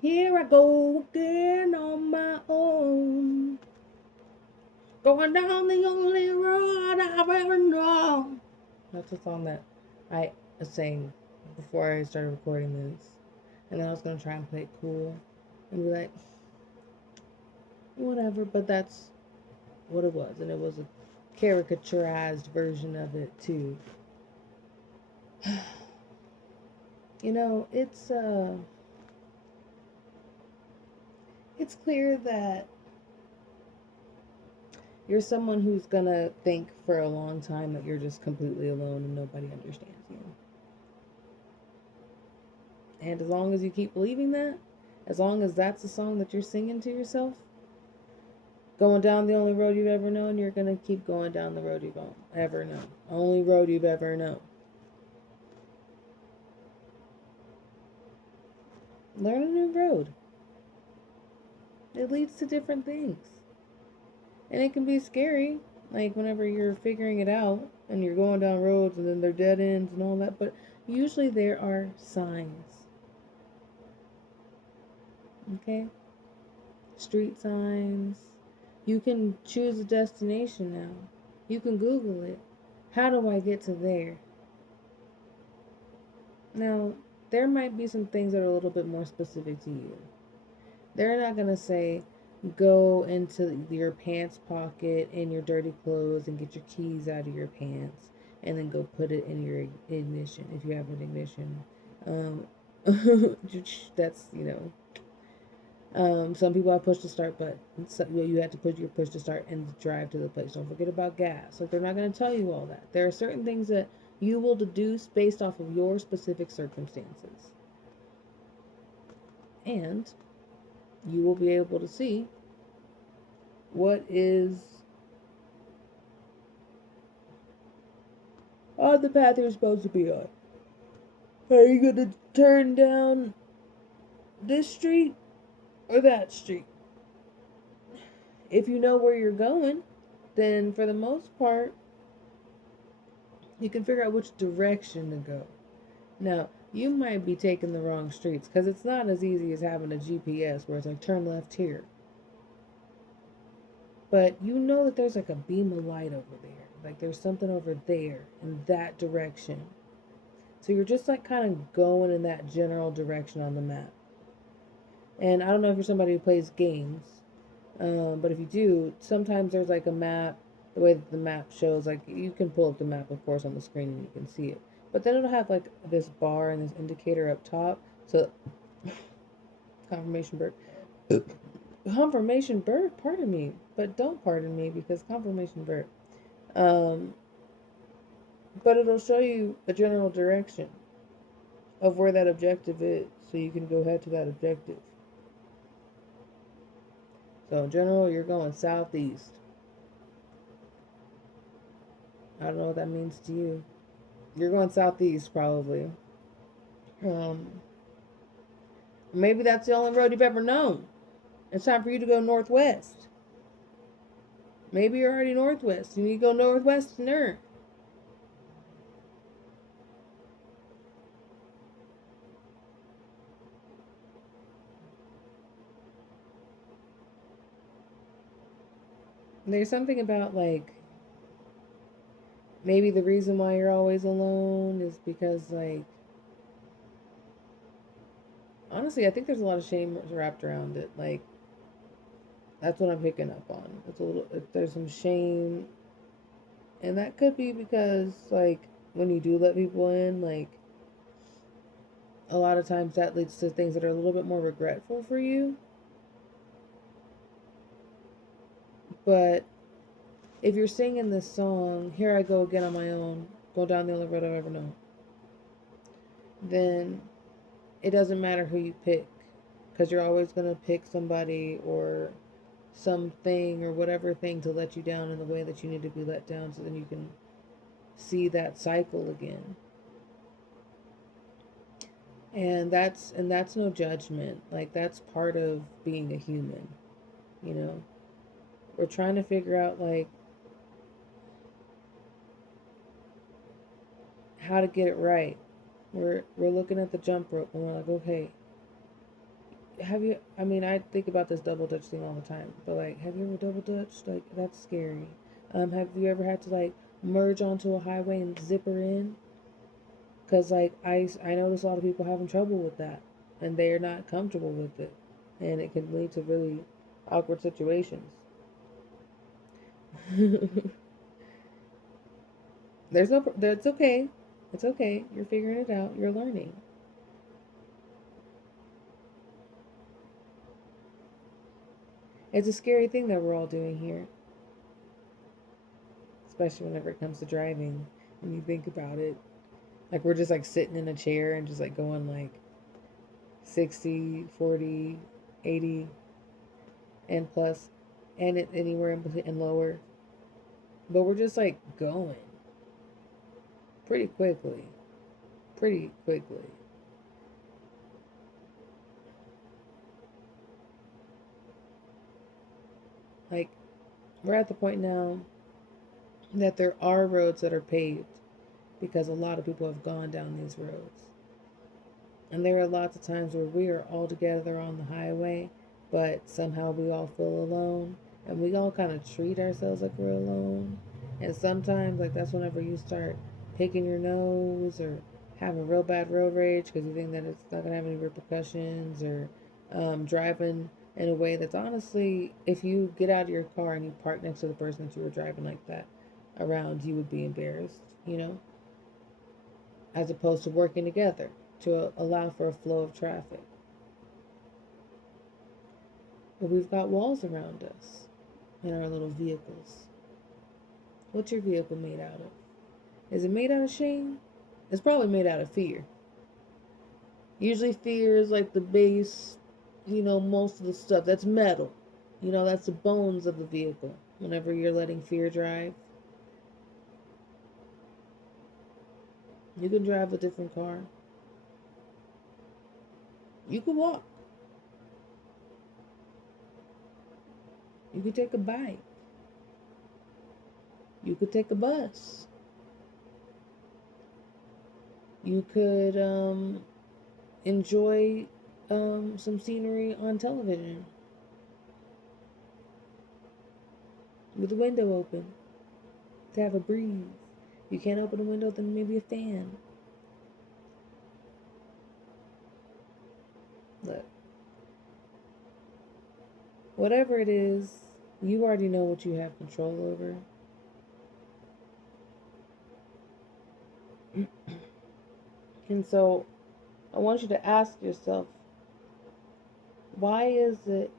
Here I go again on my own. Going down the only road I've ever known. That's a song that I sang before I started recording this. And then I was going to try and play it cool and be like, whatever. But that's what it was. And it was a caricaturized version of it, too. You know, it's clear that you're someone who's gonna think for a long time that you're just completely alone and nobody understands you. And as long as you keep believing that, as long as that's the song that you're singing to yourself, going down the only road you've ever known, you're gonna keep going down the road you've ever known. Only road you've ever known. Learn a new road. It leads to different things. And it can be scary, like whenever you're figuring it out and you're going down roads and then they're dead ends and all that, but usually there are signs. Okay? Street signs. You can choose a destination now. You can Google it. How do I get to there? Now, there might be some things that are a little bit more specific to you. They're not going to say, go into your pants pocket in your dirty clothes and get your keys out of your pants and then go put it in your ignition if you have an ignition. Um, that's, some people have push to start button. So, you have to put your push to start and drive to the place. Don't forget about gas. Like, they're not going to tell you all that. There are certain things that you will deduce based off of your specific circumstances. And you will be able to see what is on the path you're supposed to be on. Are you going to turn down this street or that street? If you know where you're going, then for the most part, you can figure out which direction to go. Now, you might be taking the wrong streets because it's not as easy as having a GPS where it's like turn left here. But you know that there's like a beam of light over there. Like there's something over there in that direction. So you're just like kind of going in that general direction on the map. And I don't know if you're somebody who plays games, but if you do, sometimes there's like a map, the way that the map shows, like you can pull up the map, of course, on the screen and you can see it. But then it'll have like this bar and this indicator up top. So, confirmation bird. Confirmation bird, pardon me. But don't pardon me because confirmation bird. Um, but it'll show you a general direction of where that objective is. So you can go head to that objective. So in general, you're going southeast. I don't know what that means to you. You're going southeast, probably. Um, Maybe that's the only road you've ever known. It's time for you to go northwest. Maybe you're already northwest. You need to go northwest and there. There's something about like maybe the reason why you're always alone is because like honestly, I think there's a lot of shame wrapped around it. Like that's what I'm picking up on. It's a little there's some shame, and that could be because like when you do let people in, like a lot of times that leads to things that are a little bit more regretful for you. But if you're singing this song, Here I Go Again on My Own, go down the only road I've ever known, then it doesn't matter who you pick because you're always going to pick somebody or something or whatever thing to let you down in the way that you need to be let down so then you can see that cycle again. And that's no judgment. Like that's part of being a human, you know. We're trying to figure out like how to get it right. We're looking at the jump rope and we're like, okay, have you, I mean, I think about this double dutch thing all the time, but like, have you ever double dutched? Like, that's scary. Have you ever had to like merge onto a highway and zipper in? Because like, I notice a lot of people having trouble with that, and they're not comfortable with it, and it can lead to really awkward situations. That's okay. It's okay. You're figuring it out. You're learning. It's a scary thing that we're all doing here, especially whenever it comes to driving and you think about it. Like we're just like sitting in a chair and just like going like 60, 40, 80 and plus and it anywhere in between and lower. But we're just like going pretty quickly. Pretty quickly. Like we're at the point now that there are roads that are paved because a lot of people have gone down these roads. And there are lots of times where we are all together on the highway, but somehow we all feel alone. And we all kind of treat ourselves like we're alone. And sometimes, like, that's whenever you start picking your nose or having real bad road rage because you think that it's not going to have any repercussions or driving in a way that's honestly, if you get out of your car and you park next to the person that you were driving like that around, you would be embarrassed, you know? As opposed to working together to allow for a flow of traffic. But we've got walls around us in our little vehicles. What's your vehicle made out of? Is it made out of shame? It's probably made out of fear. Usually, fear is like the base, most of the stuff. That's metal. That's the bones of the vehicle. Whenever you're letting fear drive, you can drive a different car. You can walk. You could take a bike. You could take a bus. You could enjoy some scenery on television with the window open to have a breeze. You can't open a window, then maybe a fan. Look, whatever it is, you already know what you have control over. And so I want you to ask yourself, why is it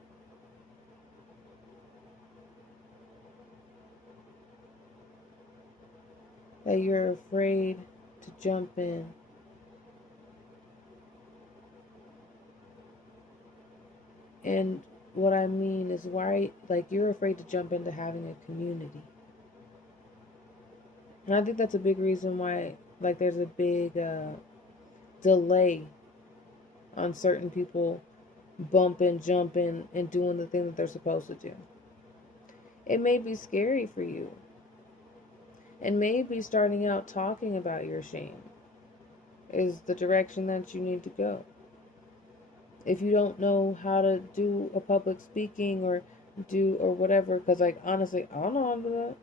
that you're afraid to jump in? And what I mean is why, like, you're afraid to jump into having a community. And I think that's a big reason why, like, there's a big delay on certain people bumping, jumping, and doing the thing that they're supposed to do. It may be scary for you. And maybe starting out talking about your shame is the direction that you need to go. If you don't know how to do a public speaking or whatever, because like honestly, I don't know how to do that.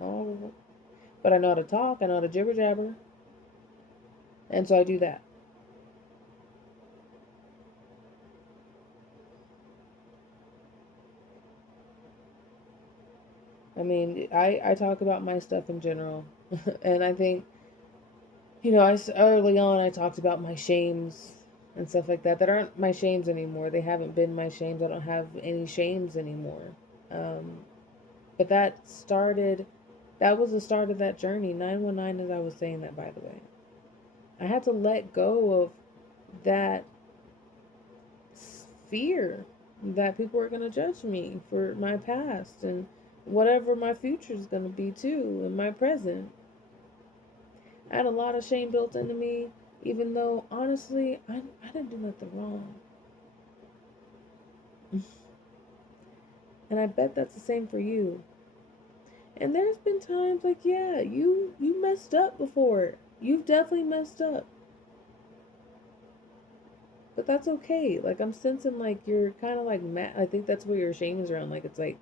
I don't know. But I know how to talk. I know how to jibber jabber, and so I do that. I mean, I talk about my stuff in general, and I think early on I talked about my shames and stuff like that aren't my shames anymore. They haven't been my shames. I don't have any shames anymore. Um, but that was the start of that journey. 919, as I was saying that, by the way. I had to let go of that fear that people are going to judge me for my past and whatever my future is going to be too in my present. I had a lot of shame built into me, even though honestly, I didn't do nothing wrong. And I bet that's the same for you. And there's been times like, yeah, you messed up before. You've definitely messed up. But that's okay. Like, I'm sensing like you're kind of like mad. I think that's where your shame is around. Like, it's like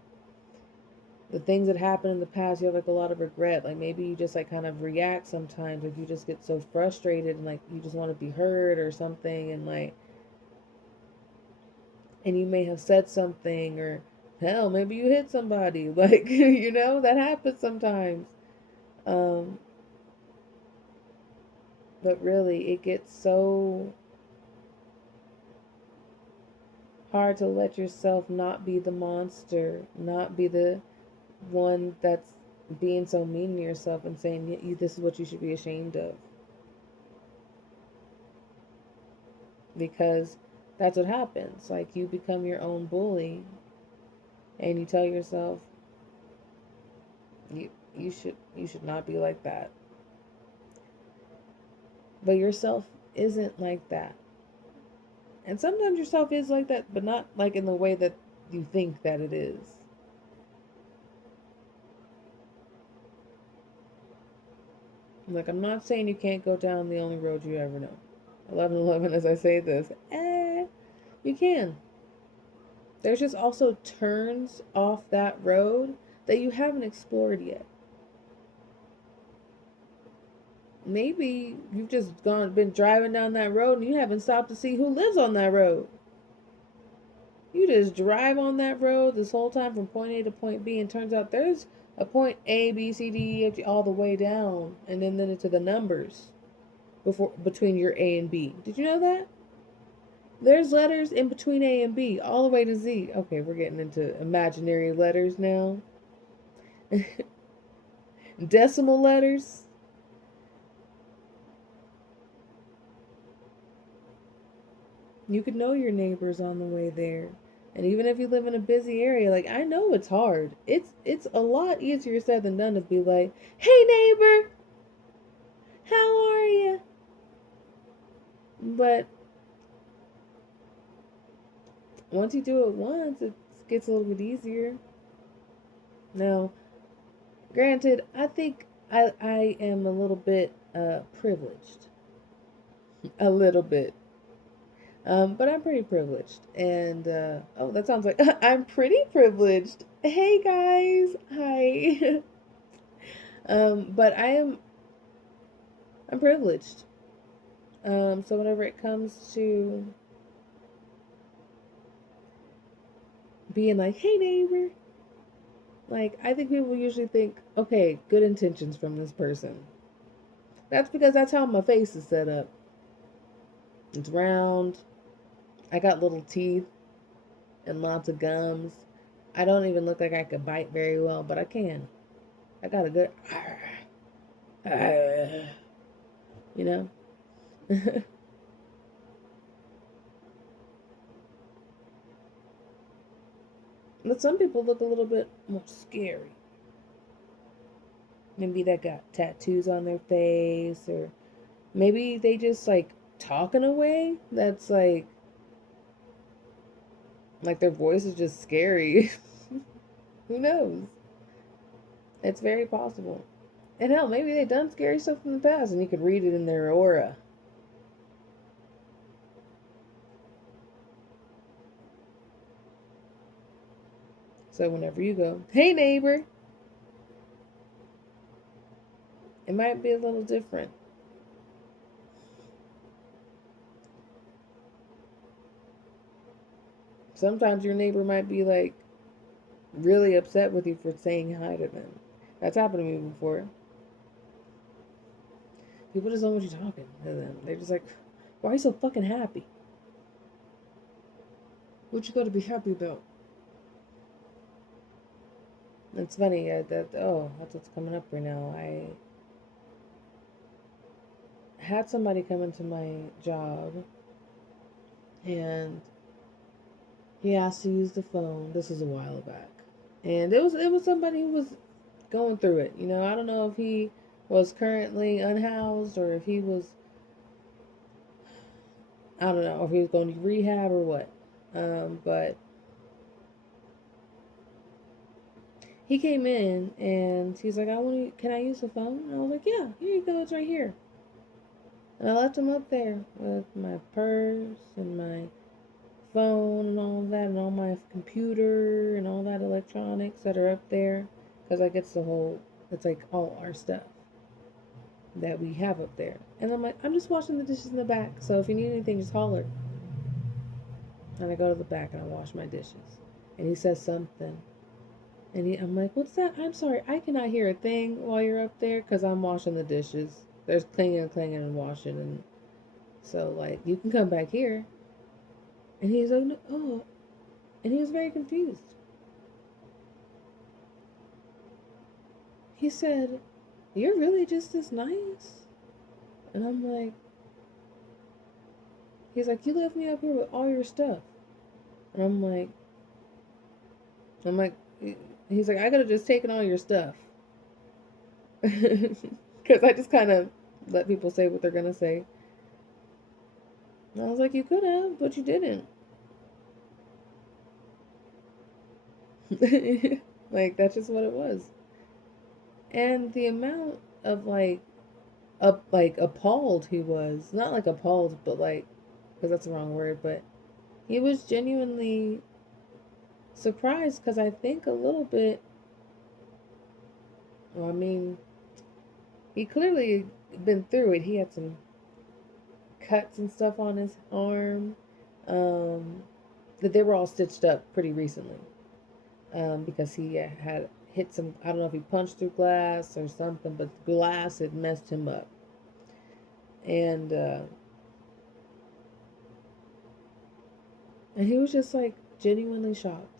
the things that happened in the past, you have like a lot of regret. Like, maybe you just like kind of react sometimes. Like, you just get so frustrated and like you just want to be heard or something. And like, and you may have said something, or hell, maybe you hit somebody. Like, that happens sometimes. Um, but really, it gets so hard to let yourself not be the monster, not be the one that's being so mean to yourself and saying this is what you should be ashamed of. Because that's what happens. Like, you become your own bully and you tell yourself you should not be like that. But yourself isn't like that. And sometimes yourself is like that, but not like in the way that you think that it is. Like, I'm not saying you can't go down the only road you ever know. 1111 as I say this. You can. There's just also turns off that road that you haven't explored yet. Maybe you've just been driving down that road and you haven't stopped to see who lives on that road. You just drive on that road this whole time from point A to point B, and turns out there's a point A, B, C, D, E, F, G, all the way down, and then into the numbers between your A and B. Did you know that? There's letters in between A and B, all the way to Z. Okay, we're getting into imaginary letters now. Decimal letters. You could know your neighbors on the way there. And even if you live in a busy area, like, I know it's hard. It's a lot easier said than done to be like, "Hey neighbor, how are you?" But once you do it once, it gets a little bit easier. Now, granted, I think I am a little bit privileged. A little bit. But I'm pretty privileged. And, oh, that sounds like I'm pretty privileged. Hey guys. Hi. But I'm privileged. So whenever it comes to being like, "Hey neighbor," like, I think people usually think, okay, good intentions from this person. That's because that's how my face is set up. It's round. I got little teeth and lots of gums. I don't even look like I could bite very well, but I can. I got a good, you know? But some people look a little bit more scary. Maybe they got tattoos on their face, or maybe they just like talk in a way that's like their voice is just scary. Who knows? It's very possible. And hell, maybe they've done scary stuff in the past and you could read it in their aura. So whenever you go, "Hey neighbor," it might be a little different. Sometimes your neighbor might be like really upset with you for saying hi to them. That's happened to me before. People just don't want you talking to them. They're just like, "Why are you so fucking happy? What you got to be happy about?" It's funny that's what's coming up right now. I had somebody come into my job and he asked to use the phone. This was a while back. And it was somebody who was going through it. I don't know if he was currently unhoused or if he was, I don't know, if he was going to rehab or what. But he came in and he's like, "Can I use the phone?" And I was like, "Yeah, here you go, it's right here." And I left him up there with my purse and my phone and all of that and all my computer and all that electronics that are up there. Because like it's like all our stuff that we have up there. And I'm like, I'm just washing the dishes in the back. So if you need anything, just holler. And I go to the back and I wash my dishes. And he says something. I'm like, what's that? I'm sorry, I cannot hear a thing while you're up there because I'm washing the dishes. There's cleaning and cleaning and washing. And so, like, you can come back here. And he's like, no, oh. And he was very confused. He said, you're really just this nice? And I'm like, he's like, you left me up here with all your stuff. And I'm like, he's like, I could have just taken all your stuff. Because I just kind of let people say what they're going to say. And I was like, you could have, but you didn't. Like, that's just what it was. And the amount of, like appalled he was. Not like appalled, but like, because that's the wrong word, but he was genuinely surprised because I think a little bit, well, I mean, he clearly been through it. He had some cuts and stuff on his arm. Um, that they were all stitched up pretty recently. Because he had hit some, I don't know if he punched through glass or something, but glass had messed him up. And and he was just like genuinely shocked.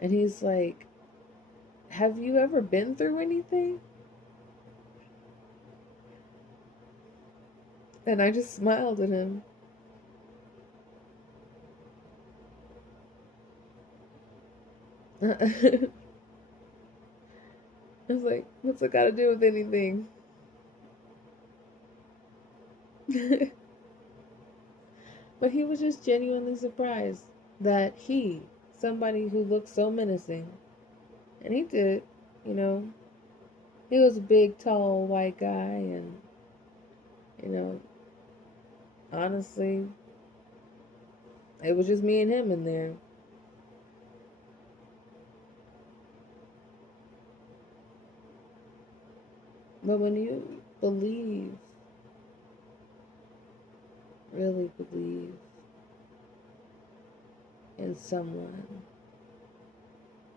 And he's like, have you ever been through anything? And I just smiled at him. I was like, what's it got to do with anything? But he was just genuinely surprised that somebody who looked so menacing, and he did, you know, he was a big, tall, white guy, and, you know, honestly, it was just me and him in there. But when you really believe in someone,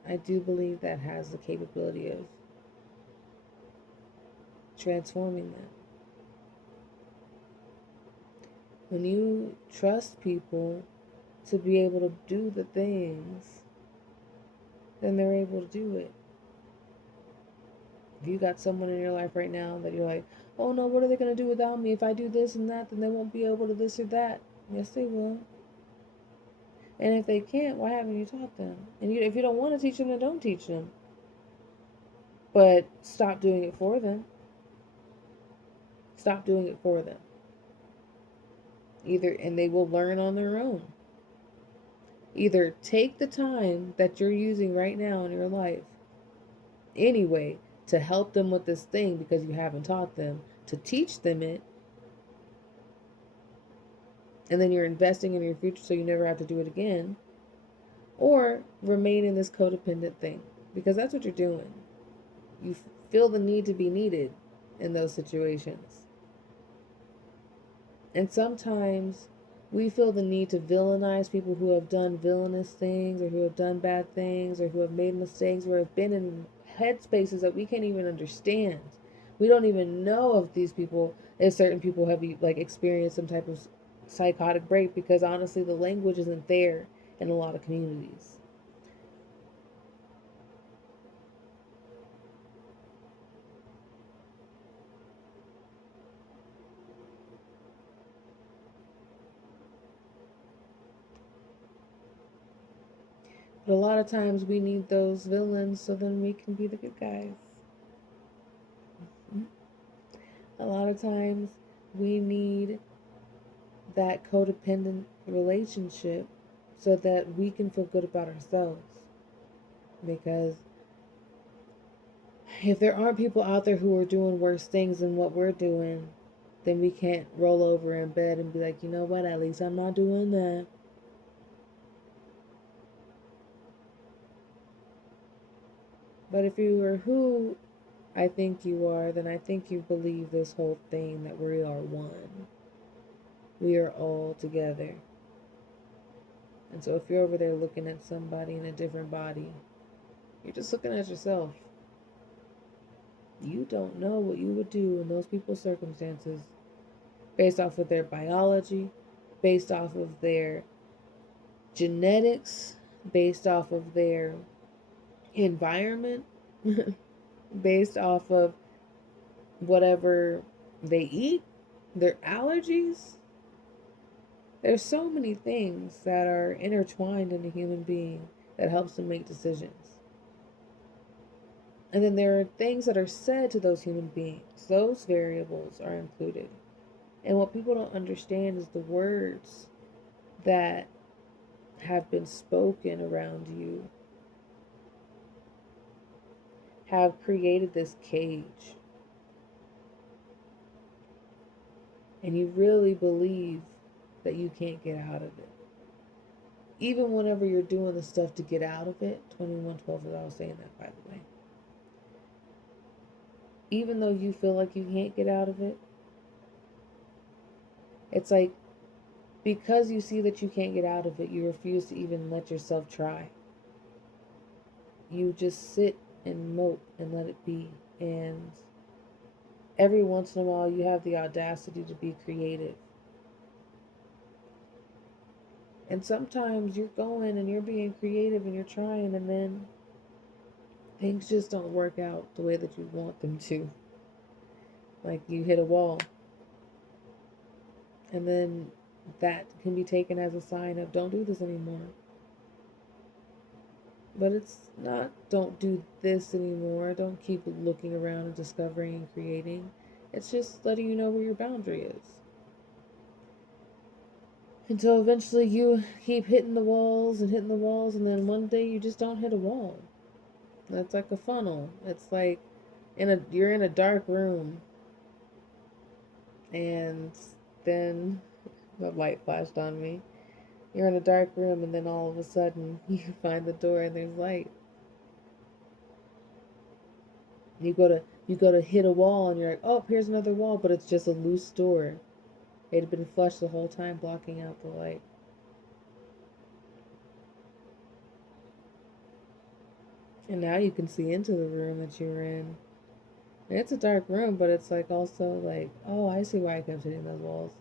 I do believe that has the capability of transforming them. When you trust people to be able to do the things, then they're able to do it. If you got someone in your life right now that you're like, oh no, what are they going to do without me? If I do this and that, then they won't be able to this or that. Yes, they will. And if they can't, why haven't you taught them? And if you don't want to teach them, then don't teach them. But stop doing it for them. Stop doing it for them. And they will learn on their own. Either take the time that you're using right now in your life anyway to help them with this thing because you haven't taught them, to teach them it, and then you're investing in your future so you never have to do it again, or remain in this codependent thing because that's what you're doing. You feel the need to be needed in those situations. And sometimes we feel the need to villainize people who have done villainous things or who have done bad things or who have made mistakes or have been in headspaces that we can't even understand. We don't even know if certain people have like experienced some type of psychotic break because honestly the language isn't there in a lot of communities. But a lot of times we need those villains so then we can be the good guys. A lot of times we need that codependent relationship so that we can feel good about ourselves. Because if there aren't people out there who are doing worse things than what we're doing, then we can't roll over in bed and be like, you know what, at least I'm not doing that. But if you are who I think you are, then I think you believe this whole thing that we are one. We are all together. And so if you're over there looking at somebody in a different body, you're just looking at yourself. You don't know what you would do in those people's circumstances based off of their biology, based off of their genetics, based off of their environment, based off of whatever they eat, their allergies. There's so many things that are intertwined in a human being that helps them make decisions. And then there are things that are said to those human beings. Those variables are included. And what people don't understand is the words that have been spoken around you have created this cage. And you really believe that you can't get out of it. Even whenever you're doing the stuff to get out of it, 2112 is I was saying that, by the way. Even though you feel like you can't get out of it, it's like because you see that you can't get out of it, you refuse to even let yourself try. You just sit and mope and let it be. And every once in a while, you have the audacity to be creative. And sometimes you're going and you're being creative and you're trying, and then things just don't work out the way that you want them to. Like you hit a wall. And then that can be taken as a sign of don't do this anymore. But it's not don't do this anymore. Don't keep looking around and discovering and creating. It's just letting you know where your boundary is. Until eventually you keep hitting the walls, and then one day you just don't hit a wall. That's like a funnel. It's like you're in a dark room, and then the light flashed on me. You're in a dark room, and then all of a sudden you find the door and there's light. You go to hit a wall and you're like, oh, here's another wall, but it's just a loose door. It had been flushed the whole time, blocking out the light. And now you can see into the room that you're in. And it's a dark room, but it's like also like, oh, I see why I kept hitting those walls.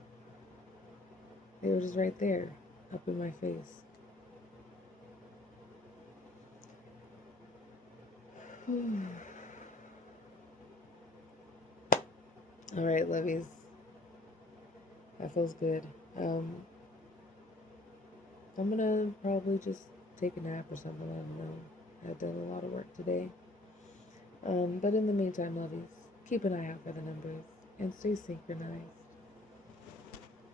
They were just right there, up in my face. All right, lovies. That feels good. I'm gonna probably just take a nap or something. I don't know. I've done a lot of work today. But in the meantime, lovies, keep an eye out for the numbers and stay synchronized.